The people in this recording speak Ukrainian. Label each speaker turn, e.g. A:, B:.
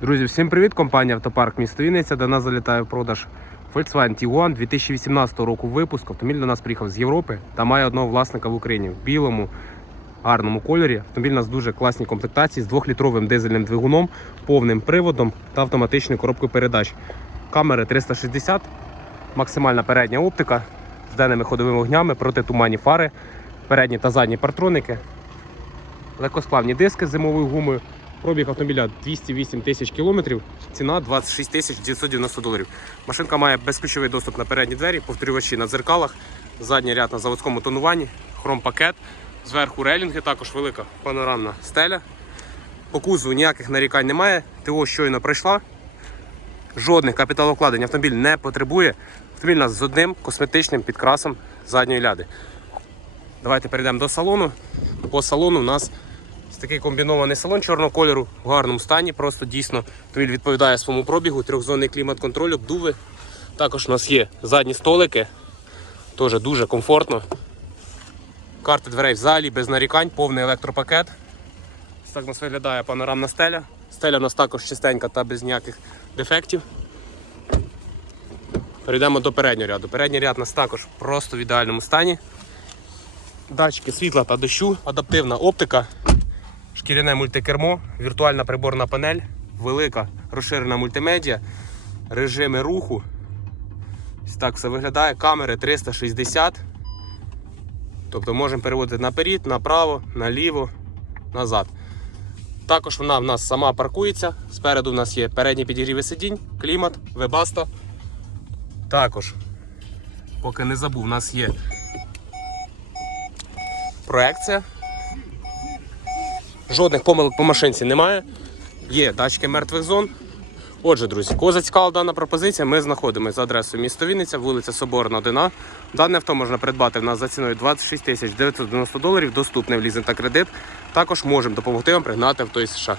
A: Друзі, всім привіт! Компанія Автопарк місто Вінниця. До нас залітає в продаж Volkswagen Tiguan 2018 року випуску. Автомобіль до нас приїхав з Європи та має одного власника в Україні в білому гарному кольорі. Автомобіль у нас дуже класній комплектації з 2-літровим дизельним двигуном, повним приводом та автоматичною коробкою передач. Камери 360, максимальна передня оптика з денними ходовими вогнями, протитуманні фари, передні та задні партроники, легкосплавні диски з зимовою гумою. Пробіг автомобіля 208 тисяч кілометрів, ціна 26 тисяч 990 доларів. Машинка має безключовий доступ на передні двері, повторювачі на дзеркалах, задній ряд на заводському тонуванні, хромпакет, зверху релінги, також велика панорамна стеля. По кузову ніяких нарікань немає, ТО щойно пройшла. Жодних капіталовкладень автомобіль не потребує. Автомобіль у нас з одним косметичним підкрасом задньої ляди. Давайте перейдемо до салону. По салону у нас Ось такий комбінований салон чорного кольору в гарному стані. Просто дійсно автомобіль відповідає своєму пробігу, трьохзонний клімат-контроль, обдуви. Також у нас є задні столики, теж дуже комфортно. Карти дверей в залі, без нарікань, повний електропакет. Ось так у нас виглядає панорамна стеля. Стеля у нас також чистенька та без ніяких дефектів. Перейдемо до переднього ряду. Передній ряд у нас також просто в ідеальному стані. Датчики світла та дощу, адаптивна оптика, шкіряне мультикермо, віртуальна приборна панель, велика розширена мультимедіа, режими руху. Ось так все виглядає. Камери 360. Тобто можемо переводити наперед, направо, наліво, назад. Також вона в нас сама паркується. Спереду в нас є передні підігріви сидінь, клімат, вебаста. Також, поки не забув, у нас є проекція. Жодних помилок по машинці немає. Є датчики мертвих зон. Отже, друзі, кого зацікавила дана пропозиція, ми знаходимося за адресою місто Вінниця, вулиця Соборна, 1А. Дане авто можна придбати в нас за ціною 26 тисяч 990 доларів, доступний в лізинг та кредит. Також можемо допомогти вам пригнати авто із США.